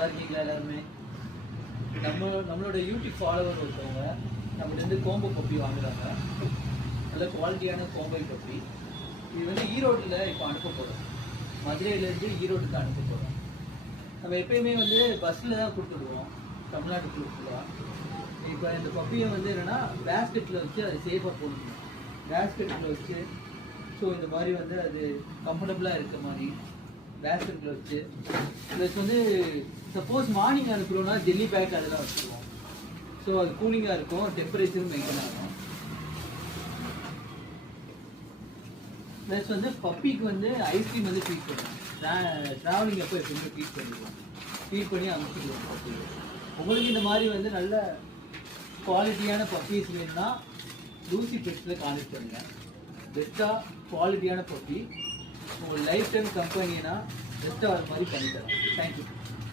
நல்லா இருக்கீங்களா எல்லாருமே? நம்மளோட யூடியூப் ஃபாலோவர் ஒருத்தவங்க நம்மகிட்ட கோம்போ பப்பி வாங்குறாங்க. நல்ல குவாலிட்டியான கோம்பை பப்பி. இது வந்து ஈரோட்டில் இப்போ அனுப்ப போகிறோம். மதுரையிலேருந்து ஈரோட்டுக்கு அனுப்ப போகிறோம். நம்ம எப்பயுமே வந்து பஸ்ஸில் தான் கொடுத்துடுவோம், தமிழ்நாட்டுக்குள்ள ஃபுல்லாக. இப்போ இந்த பப்பியை வந்து என்னென்னா பேஸ்கெட்டில் வச்சு அது சேஃபாக போடணும். பேஸ்கெட்டில் வச்சு ஸோ இந்த மாதிரி வந்து அது கம்ஃபர்டபுளாக இருக்க மாதிரி பேஸ்கெட்டில் வச்சு ப்ளஸ் வந்து சப்போஸ் மார்னிங் அனுப்புகிறோன்னா ஜெல்லி பேக் அதெல்லாம் வச்சுருவோம். ஸோ அது கூலிங்காக இருக்கும், டெம்பரேச்சரும் மெயின்டைன் ஆகும். ப்ளஸ் வந்து பப்பிக்கு வந்து ஐஸ்கிரீம் வந்து ஃபீட் பண்ணுவோம். ட்ராவலிங் அப்போ எப்பவுமே ஃபீட் பண்ணிடுவோம், ஃபீட் பண்ணி அனுப்பிச்சிடுவோம் பப்பி. உங்களுக்கு இந்த மாதிரி வந்து நல்ல குவாலிட்டியான பப்பீஸ் வேணும்னா லூசி பெட்ஸில் கான்டெக்ட் பண்ணுங்கள். பெஸ்ட்டாக குவாலிட்டியான பப்பி உங்கள் லைஃப் டைம் கம்பெனினா பெஸ்ட்டாக அது மாதிரி பண்ணித்தரோம். தேங்க்யூ.